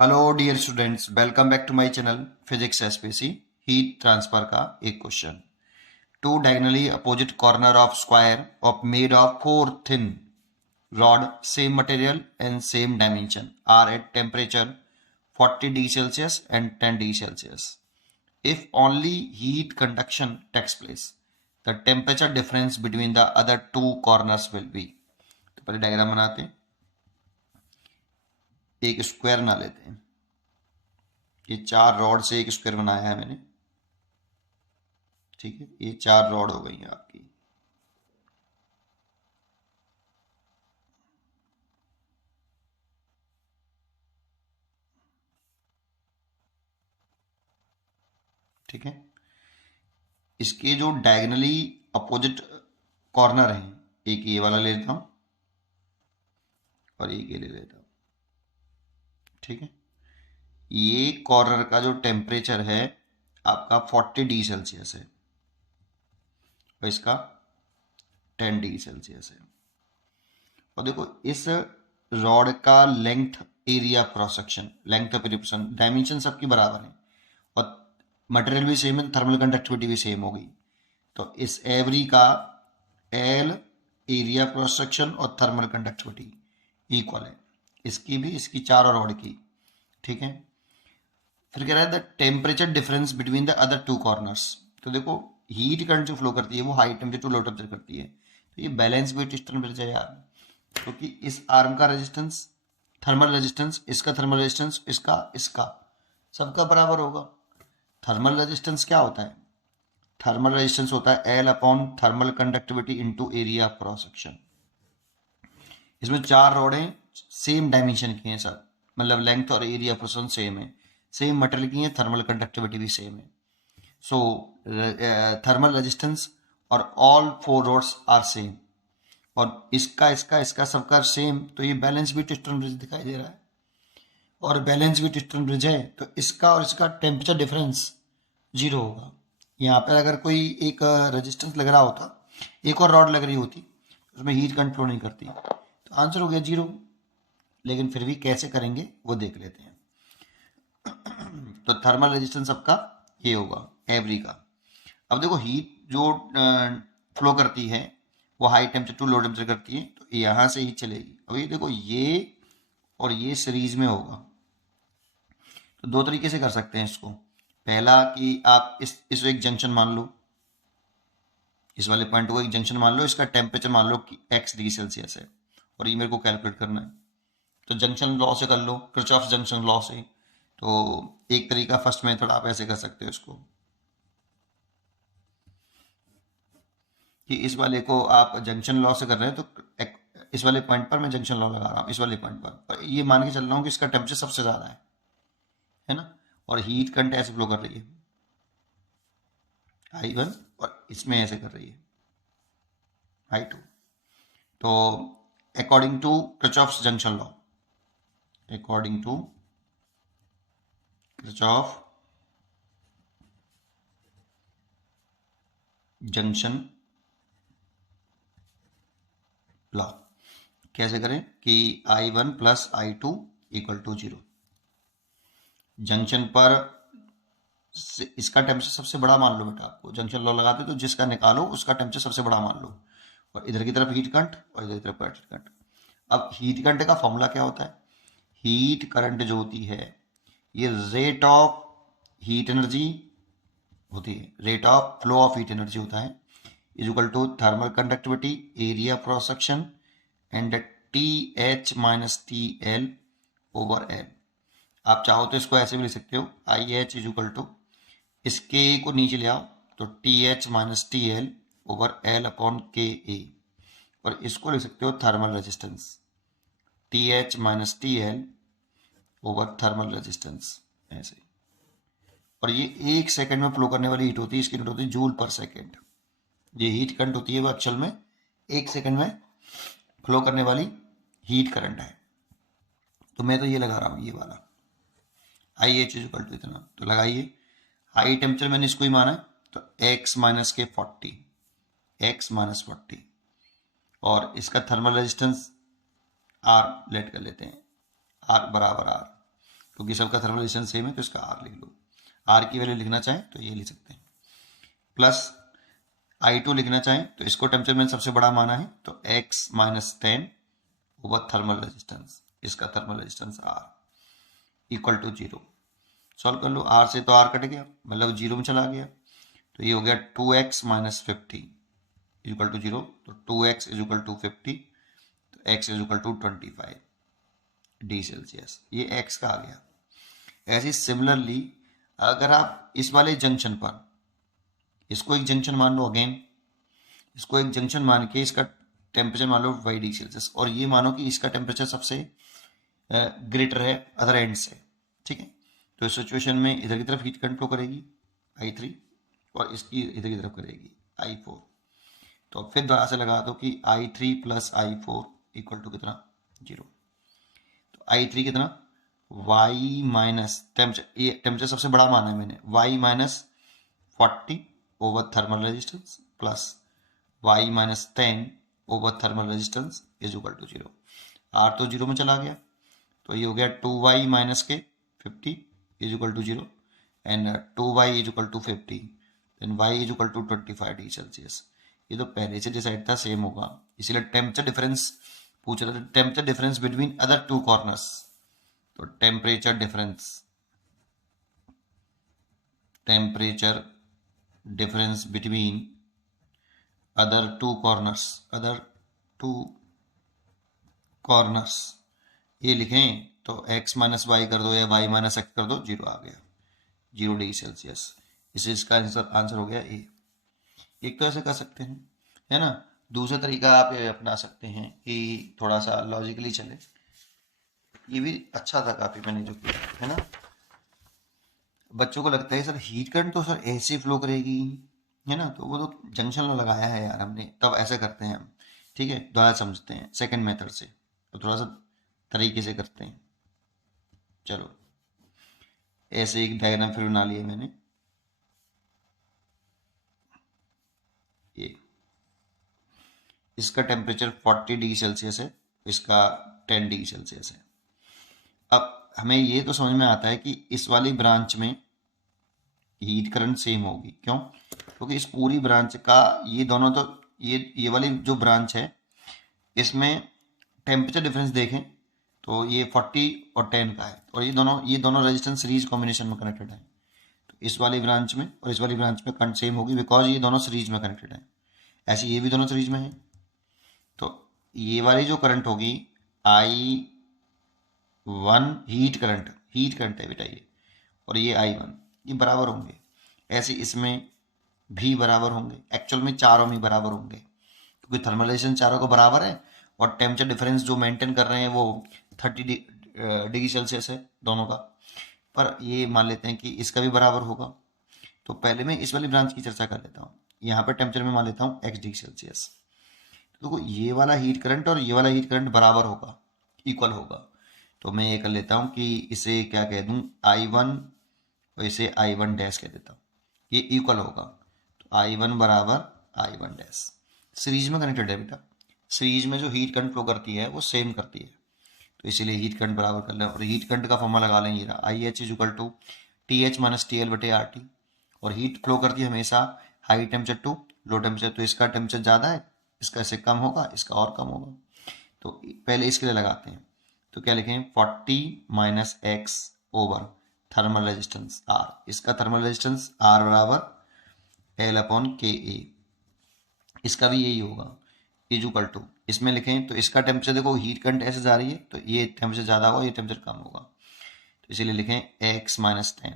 Hello dear students, welcome back to my channel physics SPC. Heat transfer का एक question. Two diagonally opposite corner of square of made of four thin rod same material and same dimension are at temperature 40 degree celsius and 10 degree celsius. If only heat conduction takes place, the temperature difference between the other two corners will be. तो पहले diagram बनाते हैं। एक square बना लेते हैं। ये चार रॉड से एक स्क्वायर बनाया है मैंने। ठीक है, ये चार रॉड हो गई हैं आपकी। ठीक है, इसके जो डायगनली अपोजिट कॉर्नर हैं, एक ये वाला ले लेता हूं और एक ये ले लेता हूं। ठीक है, ये कॉर्नर का जो टेम्परेचर है आपका 40 डिग्री सेल्सियस है और इसका 10 डिग्री सेल्सियस है। और देखो, इस रॉड का length, area, cross section, length of eruption, dimension सबकी बराबर है और मटेरियल भी सेम है, थर्मल कंडक्टिविटी भी सेम होगी। तो इस एवरी का एल, एरिया, क्रॉस सेक्शन और थर्मल कंडक्टिविटी इक्वल है। इसकी भी, इसकी चारों रॉड की। ठीक है, फिर कह रहा है the temperature difference between the other two corners. तो देखो, हीट करंट जो फ्लो करती है वो high temperature to low temperature करती है। तो ये बैलेंस बीट स्टर्न ब्रिज है यार, क्योंकि इस आर्म का रेजिस्टेंस, थर्मल रेजिस्टेंस, इसका थर्मल रेजिस्टेंस, इसका इसका सबका बराबर होगा। थर्मल रेजिस्टेंस क्या होता है? थर्मल रेजिस्टेंस होता है L upon thermal conductivity into area cross section. इसमें चार रॉडें सेम डायमेंशन की हैं सर, मतलब लेंथ और एरिया प्रोसेस सेम है, सेम मटेरियल की है, थर्मल कंडक्टिविटी भी सेम है। सो थर्मल रेजिस्टेंस और all four rods are same, और इसका इसका इसका सबका सेम। तो ये बैलेंस बीट स्टर्न ब्रिज दिखाई दे रहा है, और बैलेंस बीट स्टर्न ब्रिज है तो इसका और इसका टेम्परेचर डिफरेंस जीरो होगा। यहाँ पर अगर कोई एक रेजिस्टेंस लग रहा होता, एक और रॉड लग रही होती, उसमें हीट कंट्रोल नहीं करती, तो आंसर हो गया जीरो। लेकिन फिर भी कैसे करेंगे वो देख लेते हैं। तो थर्मल रेजिस्टेंस सबका ये होगा, एवरी का। अब देखो, हीट जो फ्लो करती है वो high temperature to low temperature करती है, तो यहाँ से ही चलेगी। अब ये देखो, ये और ये सीरीज में होगा। तो दो तरीके से कर सकते हैं इसको। पहला कि आप इस एक जंक्शन मान लो, इस वाले पॉइंट को एक जंक्शन मान लो, इसका टेम्परेचर मान लो कि x डिग्री सेल्सियस है और ये मेरे को कैलकुलेट करना है। तो जंक्शन लॉ से कर लो, किरचॉफ जंक्शन लॉ से। तो एक तरीका, फर्स्ट मेथड, आप ऐसे कर सकते हो इसको कि इस वाले को आप जंक्शन लॉ से कर रहे हैं, तो इस वाले पॉइंट पर मैं जंक्शन लॉ लगा रहा हूँ, इस वाले पॉइंट पर ये मान के चल रहा हूँ कि इसका टेम्परेचर सबसे ज़्यादा है ना, और हीट करंट ऐसे फ्लो कर रही है I1, और इसमें ऐसे कर रही है I2। तो according to Kirchhoff's junction law, according to Kirchhoff junction law, कैसे करें कि I1 plus I2 equal to zero. Junction पर इसका टेम्परेचर सबसे बड़ा मान लो बेटा, आपको जंक्शन लॉ लगाते तो जिसका निकालो उसका टेम्परेचर सबसे बड़ा मान लो, और इधर की तरफ हीट करंट और इधर की तरफ हीट करंट। अब हीट करंट का फॉर्मूला क्या होता है? हीट करंट जो होती है ये रेट ऑफ हीट एनर्जी होती है, rate of flow of heat energy होता है, is equal to thermal conductivity, area cross section and T H minus T L over L. आप चाहो तो इसको ऐसे भी लिख सकते हो, I H is equal to, इसके को नीचे ले आओ तो T H minus T L over L upon K A, और इसको लिख सकते हो thermal resistance, T H minus T L over thermal resistance, ऐसे। और ये एक सेकंड में फ्लो करने वाली हीट होती है, इसकी यूनिट होती है जूल पर सेकंड। ये हीट करंट होती है वो एक्चुअल में एक सेकंड में फ्लो करने वाली हीट करंट है। तो मैं तो ये लगा रहा हूँ, ये वाला आई एच इक्वल टू इतना, तो लगाइए। हाई टेम्परेचर मैंने इसको ही माना है, तो x माइनस के 40, x माइनस 40, और इसका थर्मल रेजिस्टेंस R लेट कर लेते हैं, R बराबर R। क्योंकि सबका थर्मल रेजिस्टेंस सेम है तो इसका आर लिख लो। आर की वैल्यू लिखना चाहें तो ये लिख सकते हैं, प्लस I2 लिखना चाहें तो इसको टेम्परेचर मैंने सबसे बड़ा माना है तो x minus 10 over thermal resistance, इसका thermal resistance R equal to 0। Solve कर लो, R से तो R कट गया, मतलब 0 में चला गया, तो ये हो गया 2x माइनस 50 इक्वल टू 0। तो 2x इज इक्वल टू 50, तो x is equal to 25 D celsius, ये x का आ गया। ऐसे सिमिलरली अगर आप इस वाले जंक्शन पर इसको एक जंक्शन मान लो, अगेन इसको एक जंक्शन मान के इसका टेम्परेचर मान लो वाई डी सेल्सियस, और ये मानो कि इसका टेम्परेचर सबसे ग्रेटर है अदर एंड से, ठीक है। तो इस सिचुएशन में इधर की तरफ हीट करंट फ्लो करेगी I3 और इसकी इधर की तरफ करेगी I4। तो फिर दोबारा से लगा दो कि I3 plus I4 equal to कितना 0। तो I3 कितना y माइनस टेम्परेचर, ये टेम्परेचर सबसे बड़ा माना है मैंने, y minus 40 over thermal resistance plus y minus 10 over thermal resistance is equal to 0। R तो 0 में चला गया, तो ये हो गया 2y माइनस के 50 is equal to 0 and 2y is equal to 50, then y is equal to 25 degree celsius. ये तो पहले से डिसाइड था सेम होगा, इसीलिए टेम्परेचर डिफरेंस पूछ रहा था, temperature difference between other two corners. तो temperature difference between other two corners ये लिखें तो x माइनस वाई कर दो या y माइनस एक्स कर दो, 0 आ गया, 0 डिग्री सेल्सियस। इसे इसका आंसर हो गया ए। एक तो ऐसे कर सकते हैं, है ना। दूसरा तरीका आप ये अपना सकते हैं कि थोड़ा सा लॉजिकली चले, ये भी अच्छा था काफी मैंने जो किया, है ना। बच्चों को लगता है सर हीट करंट तो सर ऐसे फ्लो करेगी, है ना, तो वो तो जंक्शन में लगाया है यार हमने, तब ऐसा करते हैं हम, ठीक है। दोबारा समझते हैं सेकंड मेथड से, तो थोड़ा सा तरीके से करते हैं। चलो ऐसे एक डायग्राम फिर बना लिया मैंने, ये इसका टेम्परेचर 40 डिग्री सेल्सियस है, इसका 10 डिग्री सेल्सियस है। अब हमें ये तो समझ में आता है कि इस वाली ब्रांच में हीट करंट सेम होगी, क्यों? क्योंकि इस पूरी ब्रांच का ये दोनों तो ये वाली जो ब्रांच है इसमें टेम्परेचर डिफरेंस देखें तो ये 40 और 10 का है, और ये दोनों रेजिस्टेंस सीरीज कॉम्बिनेशन में कनेक्टेड है। तो इस वाली ब्रांच में और इस वाली ब्रांच में करंट सेम होगी बिकॉज ये दोनों सीरीज में कनेक्टेड है। ऐसे ये भी दोनों सीरीज में है, तो ये वाली जो करंट होगी I1 हीट करंट है बेटा ये, और ये I1 ये बराबर होंगे। ऐसे इसमें भी बराबर होंगे, एक्चुअल में चारों में बराबर होंगे क्योंकि थर्मल रेजिस्टेंस चारों को बराबर है, और टेम्परेचर डिफरेंस जो मेंटेन कर रहे हैं वो 30 डिग्री सेल्सियस है दोनों का। पर ये मान लेते हैं कि इसका भी बराबर होगा, तो पहले मैं इस वाली ब्रांच की चर्चा कर लेता हूँ। यहाँ पर टेम्परेचर में मान लेता हूँ x डिग्री सेल्सियस, तो ये वाला हीट करंट और ये वाला हीट करंट बराबर होगा, इक्वल होगा। तो मैं ये कर लेता हूँ कि इसे क्या कह दूँ I1 और इसे I1 डैश कह देता हूँ, ये इक्वल होगा। तो I1 बराबर I1 डैश, सीरीज में कनेक्टेड है बेटा, सीरीज में जो हीट करंट फ्लो करती है वो सेम करती है, तो इसीलिए हीट करंट बराबर कर लें। और हीट करंट का फॉर्मूला लगा लें, ये रहा IH is equal to TH minus TL बटे RT। और हीट फ्लो करती है हमेशा high temperature to low temperature, तो इसका टेम्परेचर ज़्यादा है, इसका इससे कम होगा, इसका और कम होगा। तो पहले इसके लिए लगाते हैं, तो क्या लिखें 40 minus x over thermal resistance R, इसका थर्मल रेजिस्टेंस R बराबर L अपॉन KA, इसका भी यही होगा इज इक्वल टू, इसमें लिखें तो इसका टेम्परेचर देखो हीट करंट ऐसे जा रही है तो ये टेम्परेचर ज़्यादा होगा, ये टेम्परेचर कम होगा, तो इसीलिए लिखें x minus 10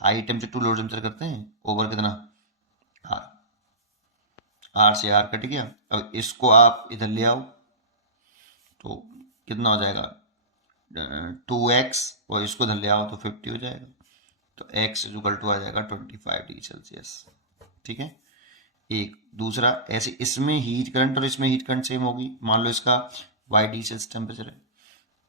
high temperature to low temperature करते हैं ओवर कितना R से R कट गया। अब इसको आप इधर ले आओ तो कितना हो जाएगा 2x, और इसको इधर ले आओ तो 50 हो जाएगा, तो x इज इक्वल टू आ जाएगा 25 डिग्री सेल्सियस, ठीक है। एक दूसरा ऐसे इसमें हीट करंट और इसमें हीट करंट सेम होगी, मान लो इसका वाई डी सेल्सियस टेम्परेचर है,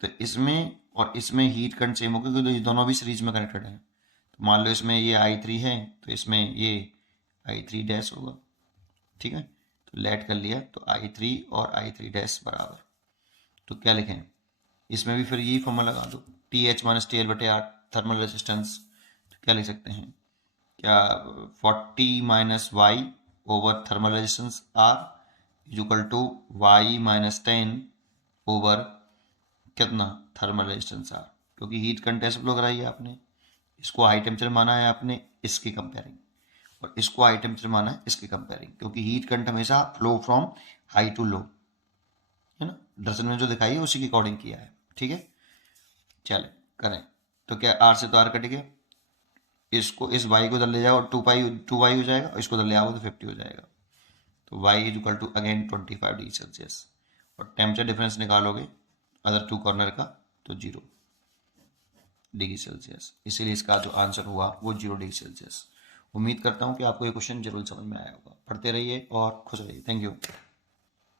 तो इसमें और इसमें हीट करंट सेम होगी क्योंकि ये दोनों भी सीरीज में कनेक्टेड है। तो मान लो इसमें ये I3 है तो इसमें ये I3 डैश होगा, ठीक है। तो लेट कर लिया, तो I3 और I3 डैश बराबर, तो क्या लिखें इसमें भी फिर यही फॉर्मूला लगा दो TH माइनस TL बटे R थर्मल रेजिस्टेंस, तो क्या लिख सकते हैं, क्या 40 minus y over thermal resistance R is equal to y minus 10 over कितना थर्मल रेजिस्टेंस R, क्योंकि हीट कंटेंस फ्लो कराई है आपने, इसको हाई टेम्परेचर माना है आपने इसकी कंपेयरिंग, और इसको हाई टेम्परेचर माना है इसकी कंपेयरिंग, क्योंकि हीट करंट हमेशा flow from high to low, है ना, दर्शन में जो दिखाई है उसी के अकॉर्डिंग किया है। ठीक है, चले करें, तो क्या R से तो R कट गया, इसको इस y को उधर ले जाओ 2y हो जाएगा, और इसको उधर ले आओ तो 50 हो जाएगा, तो y is equal to again 25 degree celsius, और टेम्परेचर डिफरेंस निकालोगे अदर टू कॉर्नर का तो 0 डिग्री सेल्सियस, इसीलिए इसका जो आंसर हुआ वो 0 डिग्री सेल्सियस। उम्मीद करता हूँ कि आपको ये क्वेश्चन जरूर समझ में आया होगा। पढ़ते रहिए और खुश रहिए। Thank you.